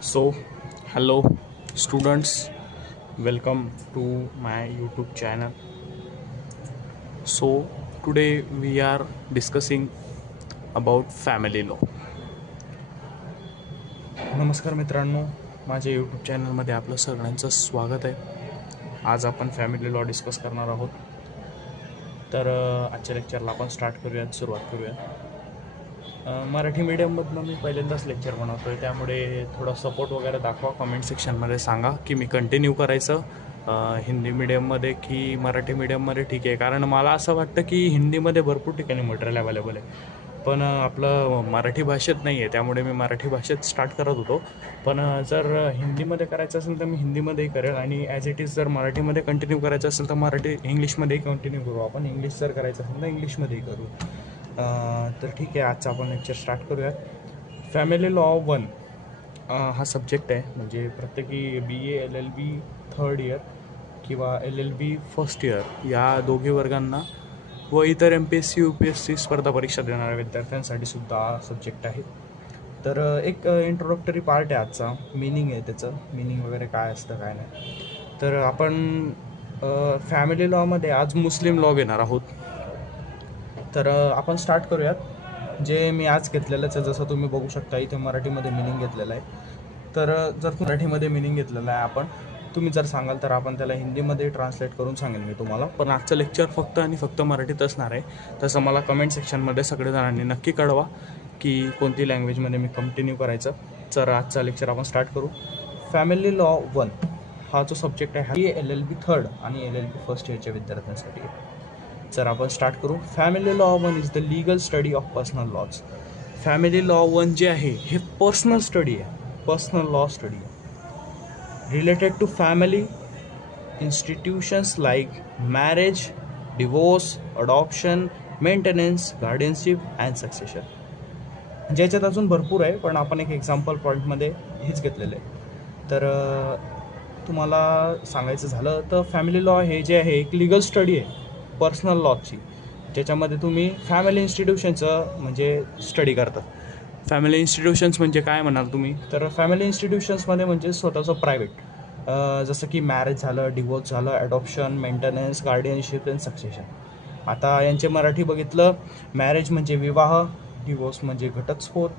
So, hello students, welcome to my YouTube channel. So, today we are discussing about family law. नमस्कार मित्रांनो, माझ्या YouTube चॅनलमध्ये आपलं सगळ्यांचं स्वागत आहे. आज आपण फॅमिली लॉ डिस्कस करणार आहोत. तर आजच्या लेक्चरला आपण सुरुवात करूयात. मराठी मीडियममधनं मी पहिल्यांदाच लेक्चर बनवतो आहे, त्यामुळे थोडा सपोर्ट वगैरे दाखवा. कमेंट सेक्शनमध्ये सांगा की मी कंटिन्यू करायचं हिंदी मीडियममध्ये की मराठी मीडियममध्ये. ठीक आहे, कारण मला असं वाटतं की हिंदीमध्ये भरपूर ठिकाणी मटेरियल अवेलेबल आहे, पण आपलं मराठी भाषेत नाही आहे, त्यामुळे मी मराठी भाषेत स्टार्ट करत होतो. पण जर हिंदीमध्ये करायचं असेल तर मी हिंदीमध्येही करेल, आणि ॲज इट इज जर मराठीमध्ये कंटिन्यू करायचं असेल तर इंग्लिशमध्येही कंटिन्यू करू आपण. इंग्लिश जर करायचं असेल तर इंग्लिशमध्येही करू. तर ठीक आहे, आजचा आपण लेक्चर स्टार्ट करूयात. फॅमिली लॉ 1 हा सब्जेक्ट आहे. म्हणजे प्रत्येकी BA LLB थर्ड इयर किंवा LLB फर्स्ट इयर या दोघी वर्गांना व इतर MPSC UPSC स्पर्धा परीक्षा देणाऱ्या विद्यार्थ्यांसाठी सुद्धा हा सब्जेक्ट आहे. तर एक इंट्रोडक्टरी पार्ट आहे आजचा. मिनिंग आहे, त्याचं मिनिंग वगैरे काय असतं काय नाही. तर आपण फॅमिली लॉमध्ये आज मुस्लिम लॉ घेणार आहोत. तर आपण स्टार्ट करूयात. जे मी आज घेतलेलंच आहे, जसं तुम्ही बघू शकता इथे मराठीमध्ये मिनिंग घेतलेलं आहे. तर जर मराठीमध्ये मिनिंग घेतलेलं आहे तुम्ही जर सांगाल तर आपण त्याला हिंदीमध्ये ट्रान्सलेट करून सांगेल मी तुम्हाला. पण आजचं लेक्चर फक्त आणि फक्त मराठीत असणार आहे. तसं मला कमेंट सेक्शनमध्ये सगळेजणांनी नक्की कळवा की कोणती लँग्वेजमध्ये मी कंटिन्यू करायचं. तर आजचा लेक्चर आपण स्टार्ट करू. फॅमिली लॉ 1 हा जो सब्जेक्ट आहे हा LLB थर्ड आणि LLB फर्स्ट इयरच्या विद्यार्थ्यांसाठी आहे. तर आपण स्टार्ट करू. Family law 1 is the legal study of personal laws. Family law 1 जे आहे हे पर्सनल स्टडी आहे, पर्सनल लॉ स्टडी आहे, related to family institutions like marriage, divorce, adoption, maintenance, guardianship and succession. ज्याच्यात अजून भरपूर आहे, पण आपण एक एक्झाम्पल पॉईंटमध्ये हेच घेतलेलं आहे. तर तुम्हाला सांगायचं झालं तर फॅमिली लॉ हे जे आहे एक लिगल स्टडी आहे पर्सनल लॉची, ज्याच्यामध्ये तुम्ही फॅमिली इन्स्टिट्यूशनचं म्हणजे स्टडी करतात. फॅमिली इन्स्टिट्यूशन्स म्हणजे काय म्हणाल तुम्ही? तर फॅमिली इन्स्टिट्यूशन्समध्ये म्हणजे स्वतःचं प्रायव्हेट, जसं की मॅरेज झालं, डिवोर्स झालं, adoption, maintenance, guardianship and succession. आता यांचे मराठी बघितलं, मॅरेज म्हणजे विवाह, डिवोर्स म्हणजे घटस्फोट,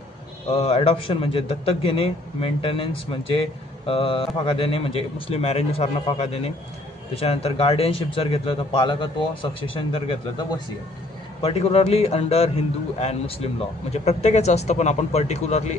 ॲडॉप्शन म्हणजे दत्तक घेणे, मेंटेनन्स म्हणजे नफाका देणे, म्हणजे मुस्लिम मॅरेजनुसार नफाका देणे. त्याच्यानंतर गार्डियनशिप जर घेतलं तर पालकत्व, सक्सेशन जर घेतलं तर वसियत. Particularly under Hindu and Muslim law, म्हणजे प्रत्येकाचं असतं, पण आपण पर्टिक्युलरली